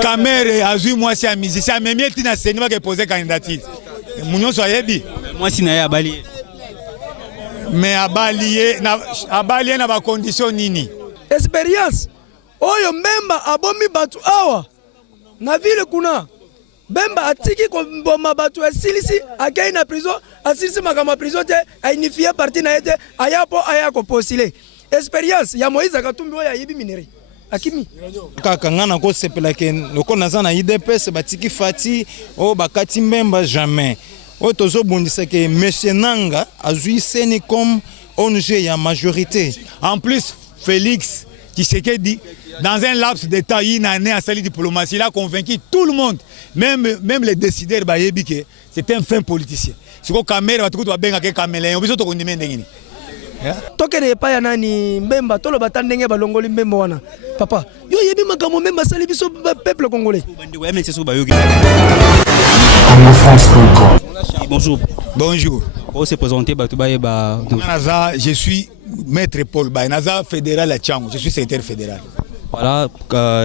Kamere azui moi c'est un musicien mais mieux tina seni va poser candidature. Mounio so yebi. Moi si na abali. Mais abalié na ba condition nini? Expérience. Oyo memba abomi batu awa. Na ville kuna. Bemba atiki ko mboma batu asilisi akei na prison asilisi makama prison te ainifia parti na ete ayapo ayako postile. Expérience ya Moïse Katumbi oya yibi minere. Akimi kaka ngana ko sepela ke loko naza na IDPS batiki fati o bakati memba jamais o tozo bondisa ke monsieur Nanga azui seni comme ONG ya majorité. En plus Félix Tshisekedi dans un laps de temps il n'a né à salle diplomatie il a convaincu tout le monde même les décideurs bayebi que c'est un fin politicien. Siko kamera batukutu babenga ke kamela obiso to kondime ndengini. Tokene pa ya nani mbemba tolo batandenge balongoli mbemba wana papa yo yebi makamo mbemba sali biso peuple congolais. Bonjour. Bonjour. Pour se présenter je suis maître Paul Bainaza fédéral à Tchango, je suis secrétaire fédéral. Voilà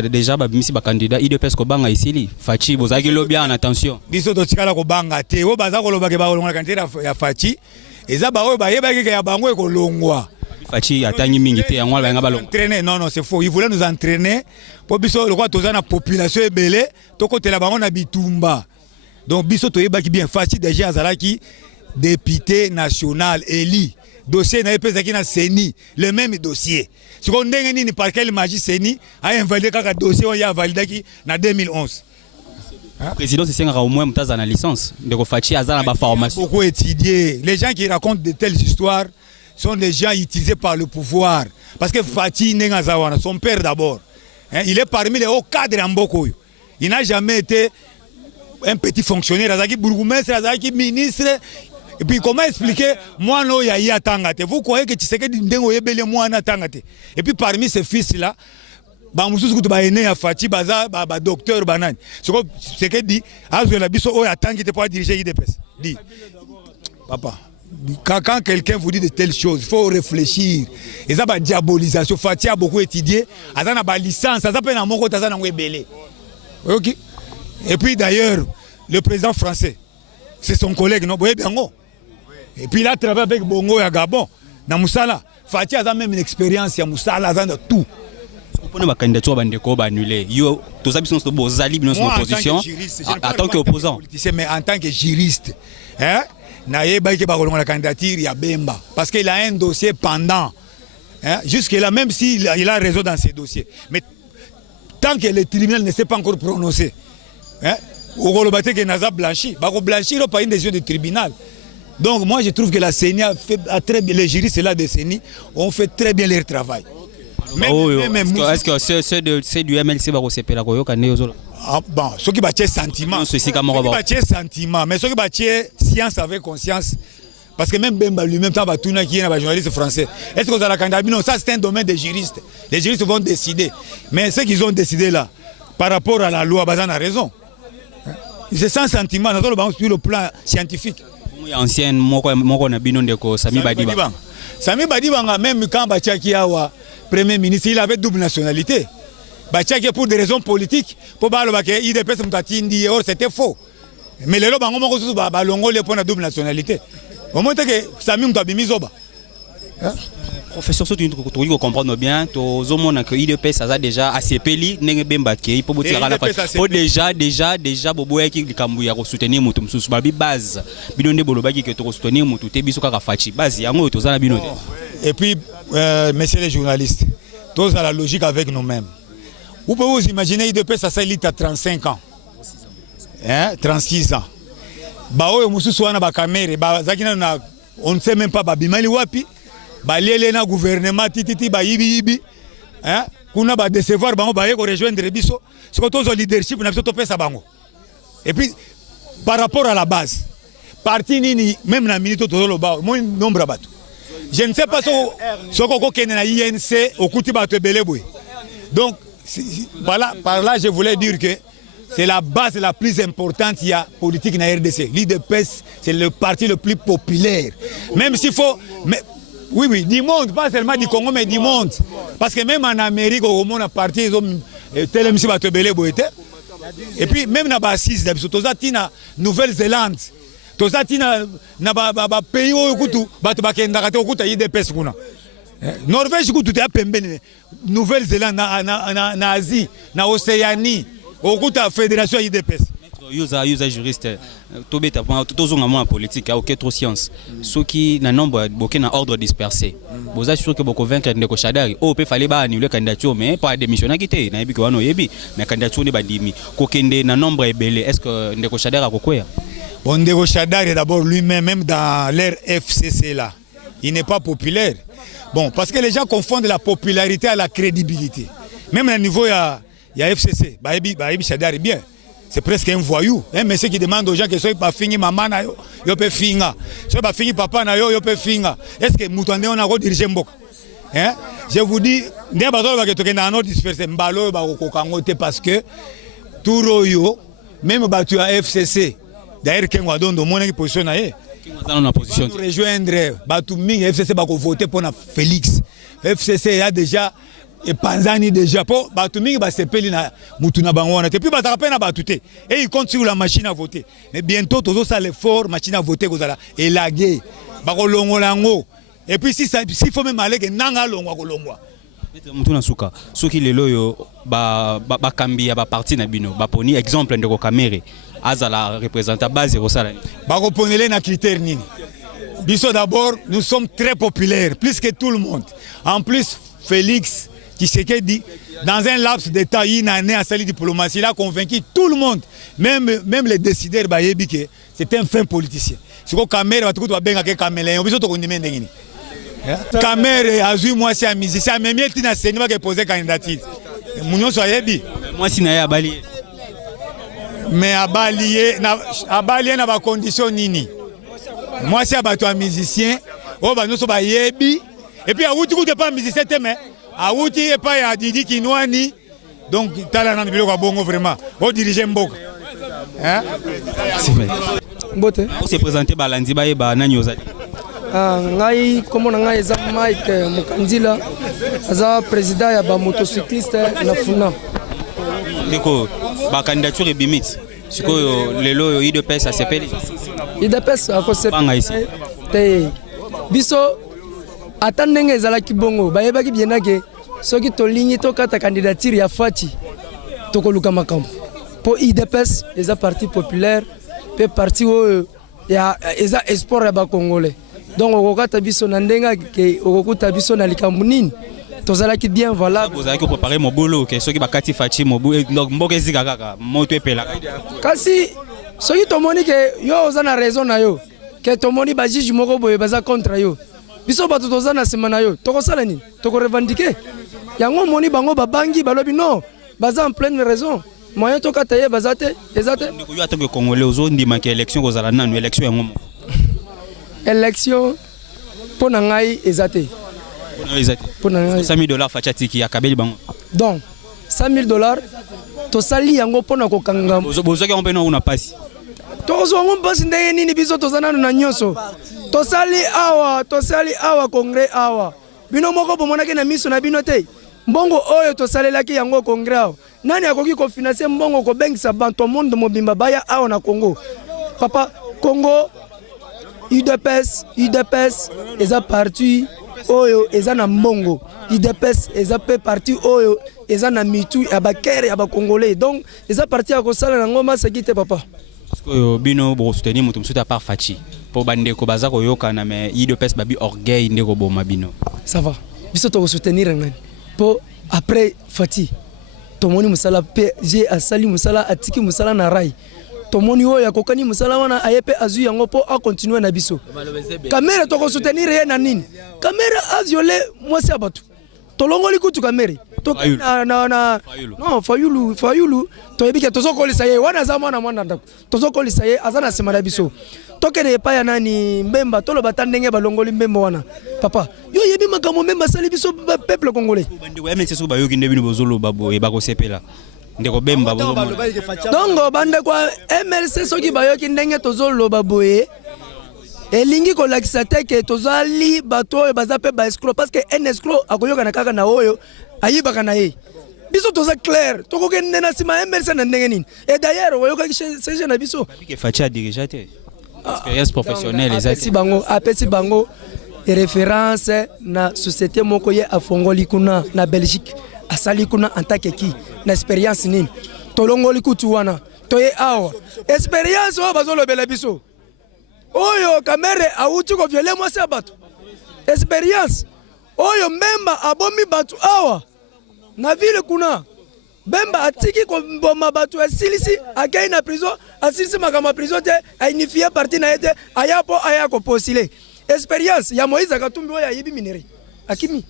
déjà misi ba candidat IDPS ko banga isili Fachi bozaki lo bien en attention. Biso to tikala ko banga te o baza ko lobaka ba kolonga candidat ya Fachi. Eza ba oyo ba yeba ke ya bango ko longwa. Fachi atangi mingi te yango ba nga balonga. Entraîner non c'est faux, il voulait nous entraîner pour biso le quoi toza na population ebele to kotela bango na bitumba. Donc biso to yeba ki bien Fachi déjà azalaki député national élu. Dossier na EPS qui na CENI, le même dossier. Si on ndenge nini par quelle magie CENI a invalidé kaka dossier on y a validé qui na 2011. Président c'est au moins mutaza na licence de Fachi azana ba formation. Beaucoup étudié. Les gens qui racontent de telles histoires sont des gens utilisés par le pouvoir parce que Fachi ndenga zawana son père d'abord. Il est parmi les hauts cadres en Mboko. Il n'a jamais été un petit fonctionnaire, azaki bourgmestre, azaki ministre. Et puis comment expliquer moi no ya tangate. Vous croyez que Tshisekedi ndengo yebele moi na tangate. Et puis parmi ces fils là ba mususu kutu ba ene ya Fachi baza ba docteur banani. Ce que dit azo la biso o ya tangite pour diriger IDPS. Dit papa quand quelqu'un vous dit de telles choses, il faut réfléchir. Et ça ba diabolisation Fachi a beaucoup étudié, azana ba licence, ça pe na moko tazana ngwebele. OK. Et puis d'ailleurs le président français c'est son collègue non boye biango. Et puis il a travaillé avec Bongo et Gabon. Dans Moussala, Fachi a même une expérience à Moussala, a tout. Pourquoi ma candidature va être annulée? Tous les gens sont en opposition en tant qu'opposant. Mais en tant que juriste, la candidature, il y a Bemba. Parce qu'il a un dossier pendant. Jusque-là, même s'il a raison dans ses dossiers. Mais tant que le tribunal ne s'est pas encore prononcé, on va blanchi. Blanchir pas une décision du tribunal. Donc moi je trouve que la CENI a très bien, les juristes là de CENI ont fait très bien leur travail. Est-ce que c'est du MLC va recevoir la Koyo bon, ceux qui battent sentiment, mais ceux qui battent science avec conscience, parce que même Bemba lui-même, tant Batouna qui est un journaliste français, est-ce que vous avez la candidature? Non, ça c'est un domaine des juristes. Les juristes vont décider. Mais ceux qui ont décidé là, par rapport à la loi, Bazan a raison. C'est sans sentiment, sur le plan scientifique. Ancienne Sami Badiba. Sami Badiba, même quand Bachaki Awa, Premier ministre, il avait double nationalité. Bachaki pour des raisons politiques, pour que IDPS Mtatindi, or c'était faux. Mais les lois ont une double nationalité. Au moment que Sami Mtabimizoba. Professeur, si tu comprends bien, que IDPS a déjà assez peli, pour déjà boboya qui kambuya ko soutenir mutu msusu babi base bidonde bolobaki que to soutenir mutu te biso kaka Fachi base yango to zana bino. Et puis messieurs les journalistes, tous à la logique avec nous-mêmes. Vous pouvez vous imaginer IDPS ça lit à 35 ans. 36 ans. Ba oyo mususu wana ba kamera ba zakina na on ne sait même pas babimali wapi. Balele na gouvernement tititi ba yibi kuna ba décevoir bango ba yeko rejoindre biso c'est que le leadership na biso to pesa bango. Et puis par rapport à la base parti nini même na minute to lo ba mo nombre bato je ne sais pas so ko kene na INC okuti bato ebele boy. Donc voilà par là je voulais dire que c'est la base la plus importante il y a politique na RDC. L'IDPS c'est le parti le plus populaire même s'il faut oui, du monde, pas seulement du Congo, mais du monde. Parce que même en Amérique, au monde, parti, ils ont tel MC Batebele Boete. Et puis même na ba assise na biso toza tina Nouvelle-Zélande. Toza tina na ba pays oyo kutu bato bakendaka te okuta IDPS kuna. Norvège kutu te pembeni. Nouvelle-Zélande na Asie, na Océanie, okuta fédération IDPS. User juriste tobeta tozonga mwa politique a aucun trop science ceux qui na nombre boké na ordre dispersé boza sûr que boko vaincre ndeko Shadari o pe fallait ba annuler candidature mais pas démissionner quitté na yebi ko wana yebi mais candidature ne ba dimi ko kende na nombre ebelé est-ce que ndeko Shadari akokwea bon ndeko Shadari d'abord lui-même même dans l'ère FCC là il n'est pas populaire bon parce que les gens confondent la popularité à la crédibilité même à niveau il y a FCC ba yebi Shadari bien. C'est presque un voyou. Un monsieur qui demande aux gens que soient pas fini maman na yo, yo peut finir. Soient pas fini papa na yo, yo peut finir. Est-ce que Moutande on a rediriger Mboka? Hein? Je vous dis, n'est pas toi qui tourne dans notre dispersé mbalo ba ko kangote parce que tout royo même battu à FCC. D'ailleurs Kengo Adondo mon qui position na yé. Dans la position. Nous rejoindre batu mingi FCC ba ko voter pour na Félix. FCC a déjà et Panzani déjà pour Batoumi va se payer na Mutuna Banwana et puis va taper na Batute et il compte sur la machine à voter mais bientôt tous ça l'effort machine à voter kozala élagué ba ko longolango et puis si faut même aller que nanga longwa ko longwa Mutuna suka soki lelo yo ba kambi ya ba parti na bino ba poni exemple ndeko Kamere azala représenter base ko sala ba ko ponele na critère nini biso d'abord nous sommes très populaires plus que tout le monde en plus Félix qui s'est dit dans un laps de temps, il a né à sa diplomatie, il a convaincu tout le monde, même les décideurs, c'était un fin politicien. C'est que Kamere va tout bien que Kamere, on peut tout connaître. Kamere a vu moi c'est un musicien, même il a enseigné qui posé candidature. Mounion soit yebi. Moi si na abali. Mais abali na ba condition nini. Moi c'est abattu un musicien, oh ba nous so ba yebi. Et puis a outi ko pas musicien mais Aouti et pas ya Didi Kinwani donc tala na biloko bongo vraiment au diriger Mboka hein Mbote on s'est présenté balandi ba yeba nani ozali ngai komona ngai eza Mike Mukandila aza président ya ba motocycliste na Funa ndeko ba candidature e bimit sikoyo lelo yo IDPS a sepeli IDPS akose banga ici te biso atandenge ezalaki bongo bayebaki bien que soki tolingi tokata candidature ya Fachi tokoluka makambo po IDPS eza parti populaire pe parti oyo ya eza espoir ya ba congolais donc okokata biso na ndenga ke okokuta biso na likambo nini tozalaki bien valable vous avez préparé mon boulot que soki bakati Fachi mobu donc mboka ezika kaka moto epela kasi soki tomoni ke yo oza na raison na yo ke tomoni ba juge moko boye baza contre yo biso bato toza na sima na yo tokosala nini toko revendiquer yango moni bango babangi balobi non baza en pleine raison moyen tokata ye bazate ezate ndiko yo atango congolais ozo ndima ke élection kozala nanu élection yango élection pona ngai ezate pona ngai $100,000 Fachi tiki akabeli bango donc $100,000 tosali yango pona kokanga bozoki on pena una pasi tozwango mpasi ndenge nini biso toza nanu na nyonso tosali awa congrès awa bino moko bomonaki na miso na bino te mbongo oyo tosalelaki yango congrès awa nani akoki kofinanse mbongo kobengisa banto monde mobimba baya awa na Congo papa Congo UDPS eza parti oyo eza na mbongo UDPS eza pe parti oyo eza na mitu ya bakere ya bakongolais donc eza parti ya kosala na ngoma sekite papa parce bino bo soutenir mutu musuta par Fachi po bande ko baza ko yoka na mais IDPS babi orgueil ndeko boma bino ça va biso to soutenir ngani po après Fachi tomoni musala PG asali musala atiki musala na rai tomoni oyo akokani musala wana ayepe azu yango po a continuer na biso Kamere to ko soutenir ye na nini Kamere a violé mwasi abatu tolongoli kutu Kamere to non Fayulu to yebike tozokolisa ye wana za mwana ndako tozokolisa ye azana sima na biso tokene epa ya nani Mbemba toloba tandenge balongoli Mbemba wana papa yo yebi makambo Mbemba sali biso peuple congolais bandi wa MNC so bayoki ndebino bozolo babo e bakosepela ndeko Bemba bozo donc bande kwa MLC soki bayoki ndenge tozoloba boye elingi kolakisa te ke tozali bato oyo baza pe ba escroc parce que un escroc akoyoka na kaka na oyo ayibaka na ye biso toza clair tokokende na nsima MLC na ndenge nini. Et d'ailleurs oyokaki CG na biso Fachi a dirigé expérience professionnelle apesi bango référence na société moko ye afongoli kuna na Belgique asali kuna en tant que qui na expérience nini tolongoli kutu wana toye awa expérience oyo bazolobela biso oyo kamere auti ko viole mwasi ya bato expérience oyo Mbemba abomi bato awa na ville kuna Bemba atiki ko mboma bato asilisi akei na prison asilisi makama prison te ainifie parti na yete ayapo ayako postile expérience ya Moïse Katumbi oyo ayibi minere akimi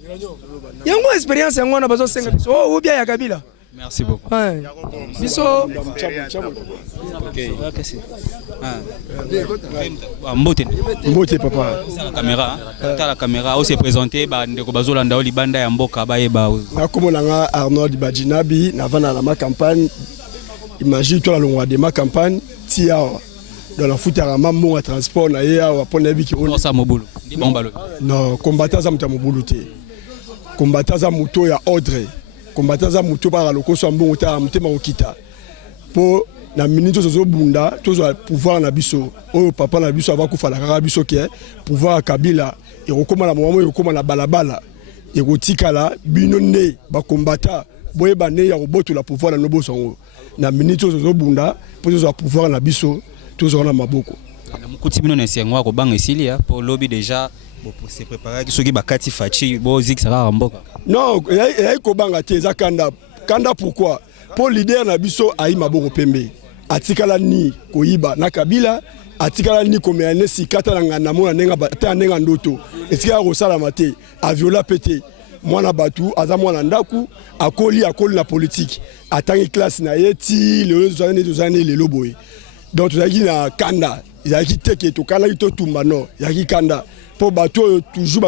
yango expérience yango na bazo senga biso oh ubia ya Kabila. Merci beaucoup. Ouais. Biso Mbote papa. La caméra aussi présenté ndeko bazolanda o libanda ya mboka bayeba. Nakomonanga Arnold Badjinabi navana na ma campagne. Imagine toi la longwa de ma campagne tia dans la foutera mambo à transport na ya wa pona biki on ça mobulu. Di bombalo. Non, combattant za mobulu te. Combattant za moto ya ordre. Combattant za moto par loko so mbongo ta mutema okita. Po na minute zo bunda tozo pouvoir na biso. O papa na biso ava kufa la kaka biso ke pouvoir Kabila et rekoma na moment rekoma na balabala. Et kotikala bino ne ba combattant boye bane ya roboto la pouvoir na nobo songo. Na minute zo bunda po zo pouvoir na biso tozo na maboko. Na mukuti bino na siangwa ko banga esilia po lobby déjà pour se préparer qui soki bakati fachi bo zik sala mboka. Non, il ko banga te za kanda. Kanda pourquoi? Pour leader na biso ayi maboko pembe. Atikala ni koyiba na Kabila, atikala ni komeane sikata na ngana mona nenga ta nenga ndoto. Etika ko sala mate, aviola pété. Mwana batu aza mwana ndaku akoli na politique. Atangi classe na yeti le années le loboy. Donc tu as dit na kanda, il a quitté que to kala to tumba no, il a kanda. Pour bateau toujours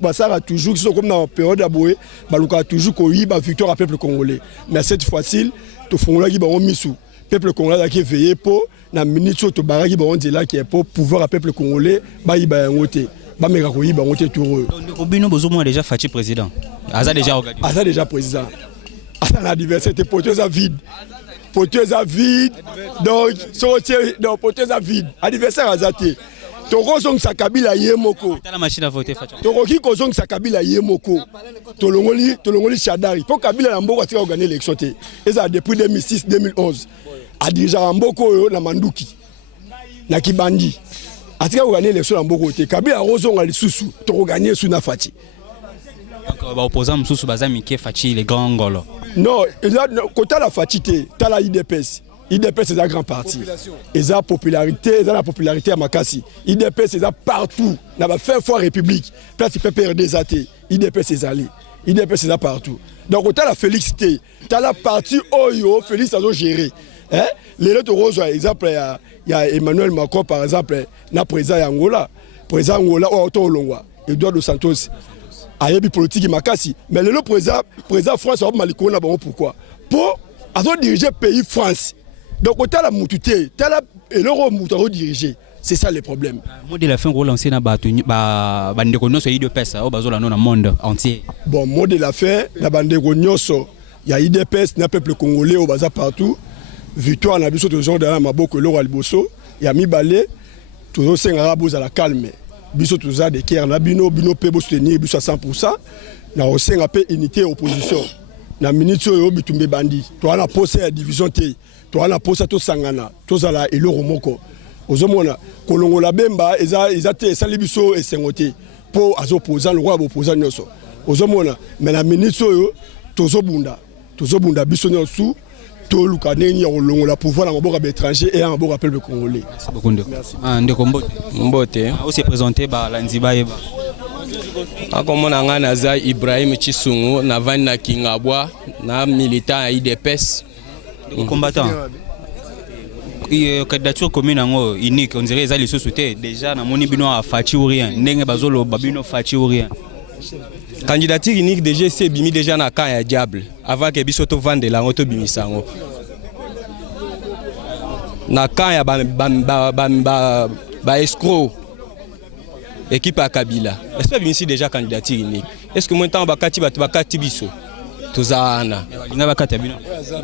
basara toujours qui sont comme dans la période d'aboué baluka toujours koyiba victoire à peuple congolais mais cette fois-ci to fongola ki ba misu peuple congolais qui veiller pour na minute to baraki ba on dit là qui est pour pouvoir à peuple congolais ba yiba ngote ba meka koyiba ngote tour donc obino bozomo déjà Fachi président aza déjà organisé aza déjà président asa na adversaire te poteuse vide donc sortir donc poteuse vide adversaire azate Toko song sa Kabila yemoko. La machine à voter Fachi. Toko ki ko song sa Kabila yemoko. Tolongoli Shadari. Pour Kabila na mboko tika gagner l'élection te. Eza depuis 2006 2011. A déjà mboko yo na Manduki. Na Kibandi. Atika gagner l'élection na mboko te. Kabila rozonga lisusu toko gagner sous na Fachi. Donc ba opposant mususu bazami ke Fachi les grands ngolo. Non, côté la Fachi te, ta la IDPS. IDPS c'est un grand parti. Ils ont la popularité à Makassi. IDPS c'est partout. N'a pas fait fois République. Place il peut perdre des athées. IDPS c'est allé. IDPS c'est partout. Donc tu as la Félix T. Tu as la partie Oyo Félix a géré. Hein? Les autres roses par exemple il y a Emmanuel Macron par exemple, na président Angola. Président Angola Otto Longwa. Edouard dos Santos. Ayebi politique Makassi. Mais le président France Maliko na bon pourquoi? Pour diriger pays France. Donc, tu as la moutouté, tu as l'euro moutaro dirigé. C'est ça le problème. Moi, de la fin, relancer na bande konoso IDPS au bazola non monde entier. Bon, mot de la fin, la bande konoso, il y a IDPS, na peuple congolais au bazar partout. Victoire na biso toujours dans la maboko l'euro alboso, il y a mi balé, toujours 5 arabes à la calme. Biso toujours de guerre na bino pebo soutenir biso à 100%. Na o 5 appel unité opposition. Na minute yo bitumbe bandi. To ana posé la division té. To ana posé to sangana. To zala eloro moko. Ozomona kolongola Bemba eza te sali biso esengote. Po azopoza le roi opoza nyoso. Ozomona mais na minute yo tozobunda biso nyosu to luka neni ya kolongola pouvoir na maboko étranger et en maboko appel le congolais. Merci beaucoup ndeko. Ndeko Mbote. Aussi présenté par Lanziba Eba. Akomona nga naza Ibrahim Chisungu na vani na Kingabwa na militant ya IDPS combattant. Candidature commune ngo unique on dirait ça les sociétés déjà na moni bino a Fachi ou rien ndenge bazolo babino Fachi ou rien. Candidature unique déjà c'est bimi déjà na camp ya diable avant que biso to vendre la ngoto bimisango. Na camp ya ba escroc équipe à Kabila. Est-ce que ici déjà candidature unique? Est-ce que maintenant bakati biso? tozana balinga bakata bino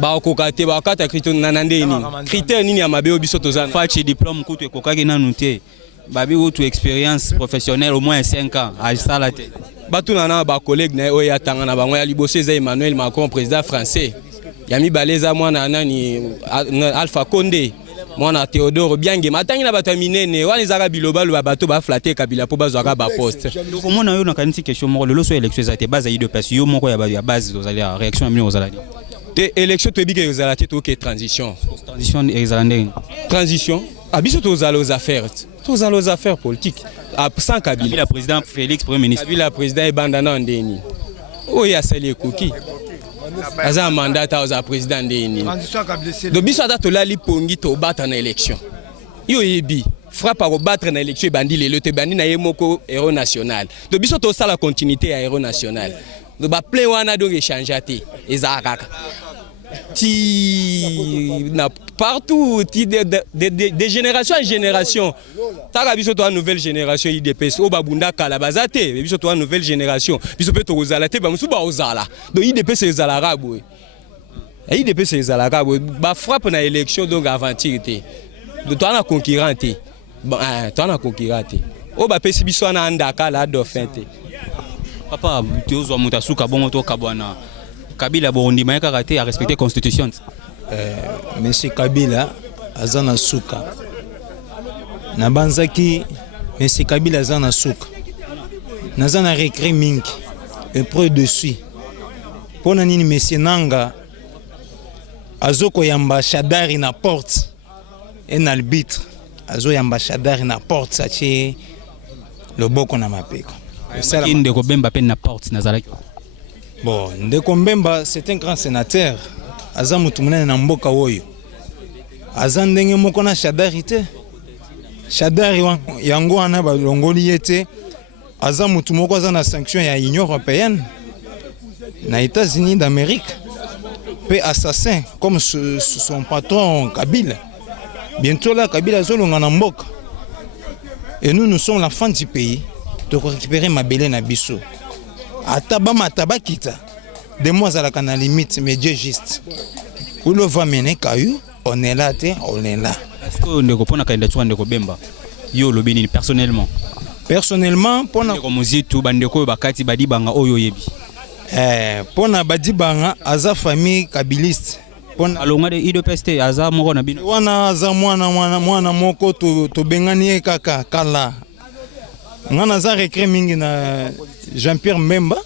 bakoka te bakata critère na ndeni critère nini ya mabe biso tozana fachi diplôme kutu ekokaki nanu te babi utu expérience professionnelle au moins 5 ans à sala te batuna na ba collègue na oyo atanga na bango ya liboso eza Emmanuel Macron président français ya mibaleza mwana nani Alpha Condé mwana Théodore Biange matangi na bato minene wana ezaka biloba lo bato ba flatter kabila po bazwaka ba poste donc mona yo na kanisi question moko le so élection za te base yi de place yo moko ya base aux alliés réaction amino aux alliés te élection to bige aux alliés to que transition transition abiso to aux affaires politiques sans Kabila le président Félix premier ministre Kabila président et bandana ndeni oya sali koki aza mandat aux président ndeni donc biso ata to lali pongi to battre na élection yo yebi frappe à battre na élection bandi lelo te bandi na yemoko héros national donc biso to sala continuité à héros national donc ba plein wana donc échanger te ezaka ti na partout ti de génération en génération taka biso to nouvelle génération IDPS o babunda kala bazate biso to nouvelle génération biso pe to kozala te ba musu ba ozala donc IDPS ezala rabo IDPS ezala rabo ba frappe na élection donc aventure te donc to na concurrent te to na concurrent te o ba pesi biso na andaka la dauphin te papa tu ozwa mutasuka bongo to kabwana Kabila Burundi maïka raté à respecter la constitution. Monsieur Kabila azana suka. Nabanzaki Monsieur Kabila azana suka. Nazana recret mingi. Et près dessus. Pona nini Monsieur Nanga azoko yamba shadari na porte. Un arbitre azo yamba shadari na porte sachi le boko na mapeko. Ça inde ko bemba pen na porte nazalaki. Bon, Ndeko Mbemba, c'est un grand sénateur. Aza mutu munene na mboka oyo. Aza ndenge moko na shadari te. Shadari yango wana ba longoli yete. Aza mutu moko aza na sanction ya Union européenne na États-Unis d'Amérique. Pe assassin comme son patron Kabila. Bientôt là Kabila zolonga na mboka. Et nous sommes la fin du pays. De récupérer ma belle na biso. Atabama tabakita de moi à la limite mais Dieu juste où le va mener caillou on est là on est là est-ce que on ne pona candidature Ndeko Bemba yo lobini personnellement pona ko muzitu bandeko bakati badibanga oyo yebi pona badibanga aza famille kabiliste pona alonga de IDPST aza moko na bino wana aza mwana moko to bengani kaka kala ngana za recret mingi na Jean-Pierre Mbemba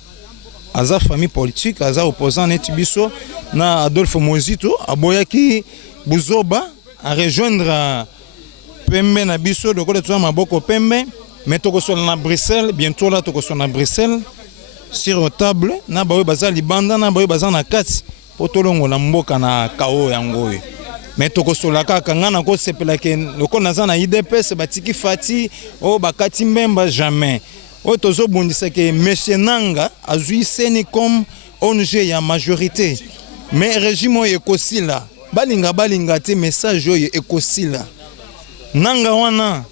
aza famille politique aza opposant neti biso na Adolphe Mozito aboyaki Buzoba a rejoindre Pembe na biso de kola twa maboko Pembe mais toko so na Bruxelles bientôt là toko so na Bruxelles sur table na bawe baza libanda na bawe baza na kati potolongo na mboka na kao yango mais toko so la kaka ngana ko sepela ke loko naza na IDPS batiki fati o bakati Mbemba jamais. Otozo bondisa que Monsieur Nanga azui seni comme ONG ya majorité. Mais régime ekosila. Balinga te message yo ekosila. Nanga wana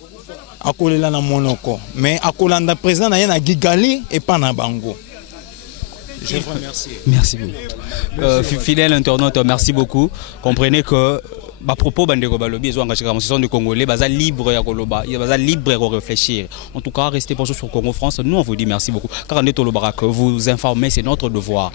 akolela na monoko. Mais akolanda président na yena Gigali et pas na bango. Je vous remercie. Merci beaucoup. Fidèle internaute, merci beaucoup. Comprenez que à propos bandeko balobi ils ont engagé comme ce sont des Congolais baza libre ya koloba baza libre ya réfléchir. En tout cas restez pour sur Congo France. Nous on vous dit merci beaucoup car on est au Lobarak vous informer c'est notre devoir.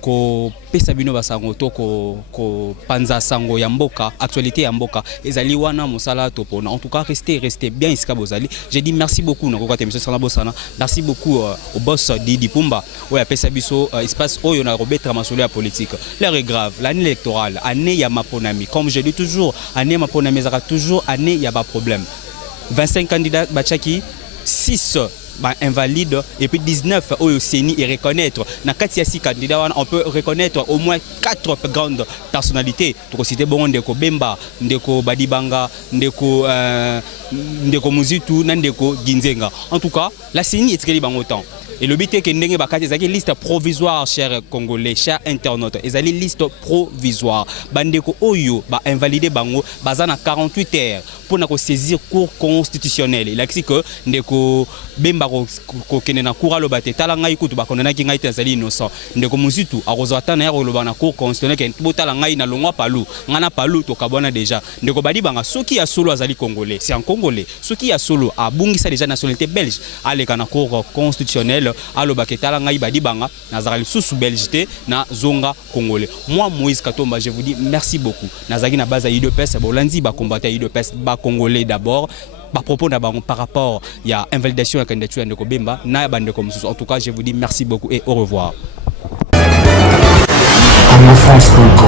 Ko pesa bino basango to ko panza sango ya mboka actualité ya mboka ezali wana mosala topona. En tout cas restez bien ici bozali. J'ai dit merci beaucoup na kokate monsieur Sana Bosana. Merci beaucoup au boss Didi Pumba oya pesa biso espace oyo na rebetra masolo ya politique. L'heure est grave, l'année électorale, année ya maponami. Comme je dis toujours, année maponami zaka toujours année ya ba problème. 25 candidats bachaki 6 invalide et puis 19 au CENI et reconnaître na kati ya 6 candidats on peut reconnaître au moins 4 grandes personnalités to citer bon Ndeko Bemba Ndeko Badibanga Ndeko Muzitu na Ndeko Ginzenga. En tout cas la CENI est très bango temps Et le but est que ndenge bakati ezali liste provisoire, chers Congolais, chers internautes. Ezali liste provisoire. Bandeko oyo ba invalider bango bazana 48 heures pour na ko saisir cour constitutionnelle. Il a dit que ndeko bemba ko kenena cour alobate tala ngai kutu ba konena ki ngai tazali innocent. Ndeko muzitu akozo atana ya loba na cour constitutionnelle ke botala ngai na longwa palu. Ngana palu to kabona déjà. Ndeko badi banga soki ya solo azali congolais, c'est un congolais. Soki ya solo a bungisa déjà nationalité belge. Aleka na cour constitutionnelle alobake tala ngai badi banga nazali sous belgité na zonga congolais. Moi Moïse Katomba, je vous dis merci beaucoup. Nazaki na base à UDPS, bolandi ba combattre UDPS ba congolais d'abord. Par propos par rapport il y a invalidation de la candidature de Kobemba, en tout cas je vous dis merci beaucoup et au revoir.